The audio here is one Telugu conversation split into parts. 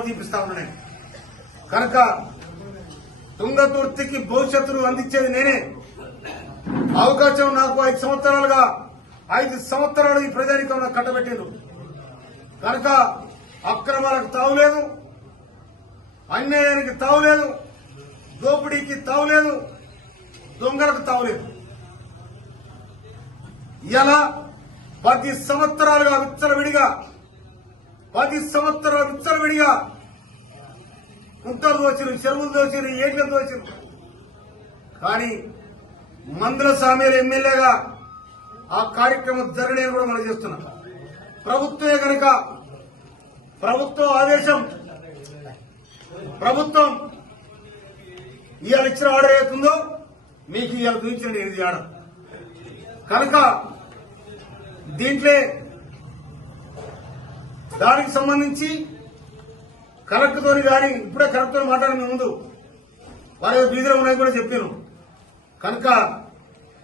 చొరవ చూపిస్తా ఉన్నాయి. కనుక తుంగతుర్తికి భవిష్యత్తును అందించేది నేనే. అవకాశం నాకు 5 సంవత్సరాలుగా 5 సంవత్సరాలు ఈ ప్రజానికం నాకు కట్టబెట్టిండ్రు. కనుక అక్రమాలకు తావులేదు, అన్యాయానికి తావులేదు, దోపిడీకి తావులేదు, దొంగలకు తావులేదు. ఇలా 10 సంవత్సరాలుగా విచ్చలవిడిగా 10 సంవత్సరాలు విచ్చలవిడిగా కుంటలు దోచిరు, చెరువులు దోచిరు, ఏడ్లు దోచిరు. కానీ మందుల సామీల ఎమ్మెల్యేగా ఆ కార్యక్రమం జరగలేని కూడా మనం చేస్తున్నాం. ప్రభుత్వమే కనుక ప్రభుత్వం ఆదేశం, ప్రభుత్వం ఇవాళ ఇచ్చిన ఆర్డర్ అవుతుందో మీకు ఇవాళ చూపించండి ఇది ఆర్డర్. కనుక దీంట్లో దానికి సంబంధించి కలెక్టర్తోని కానీ ఇప్పుడే కలెక్టర్తో మాట్లాడిన ముందు వారి బీదలు ఉన్నాయని కూడా చెప్పాను. కనుక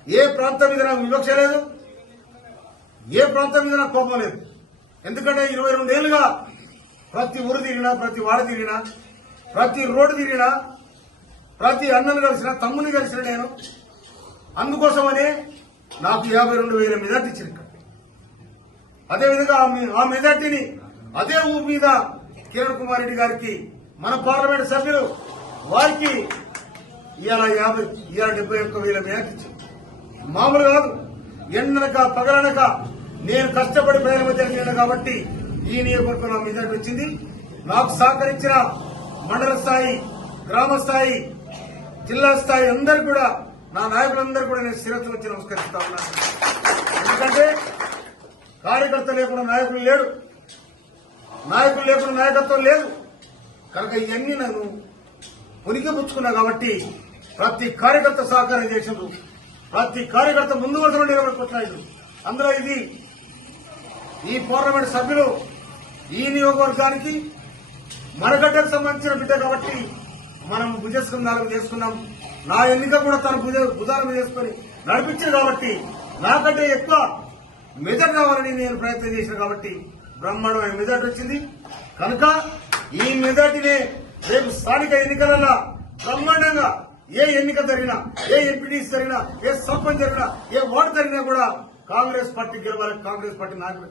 ఏ ప్రాంతం మీద నాకు వివక్ష లేదు, ఏ ప్రాంతం మీద నాకు కోపం లేదు. ఎందుకంటే 22 ఏళ్లుగా ప్రతి ఊరు తిరిగినా, ప్రతి వాడ తిరిగినా, ప్రతి రోడ్డు తిరిగినా, ప్రతి అన్నను కలిసిన, తమ్ముని కలిసిన నేను. అందుకోసమనే నాకు 52,000 మెజార్టీ ఇచ్చింది. అదేవిధంగా ఆ మెజార్టీని అదే ఊరు మీద కిరణ్ కుమార్ రెడ్డి గారికి, మన పార్లమెంట్ సభ్యులు వారికి ఇవాళ 71,000 మెజార్టీ ఇచ్చింది. మామూలు కాదు. ఎండనక పగలనక నేను కష్టపడి ప్రజల మధ్య తిరిగాను కాబట్టి ఈ నియోజకవర్గం నా మెజార్టీ వచ్చింది. నాకు సహకరించిన మండల స్థాయి, గ్రామ స్థాయి, జిల్లా స్థాయి అందరూ కూడా, నా నాయకులందరూ కూడా నేను శిరస్సు వచ్చి నమస్కరిస్తా ఉన్నాను. ఎందుకంటే కార్యకర్త లేకుండా నాయకులు లేడు, నాయకులు లేకుండా నాయకత్వం లేదు. కనుక ఇవన్నీ నేను పుణికిపుచ్చుకున్నా కాబట్టి ప్రతి కార్యకర్త సహకారం చేసిండ్రు, ప్రతి కార్యకర్త ముందు వరుసలో నిలబడుకుంటున్నాడు. అందులో ఇది ఈ పార్లమెంట్ సభ్యులు ఈ నియోజకవర్గానికి మనగడ్డకు సంబంధించిన బిడ్డ కాబట్టి మనం భుజస్కంధాలకు చేసుకున్నాం. నా ఎన్నిక కూడా తన భుజాల మీద చేసుకుని నడిపించింది కాబట్టి నాకంటే ఎక్కువ మెజార్టీ రావాలని నేను ప్రయత్నం చేసిన కాబట్టి బ్రహ్మాండమైన మెజార్టీ వచ్చింది. కనుక ఈ మెజార్టీనే రేపు స్థానిక ఎన్నికలలో బ్రహ్మాండంగా ఏ ఎన్నిక జరిగినా, ఏ ఎంపీటీసీ జరిగినా, ఏ సర్పంచ్ జరిగినా, ఏ వార్డు జరిగినా కూడా కాంగ్రెస్ పార్టీ గెలవాలి, కాంగ్రెస్ పార్టీ నాయకులు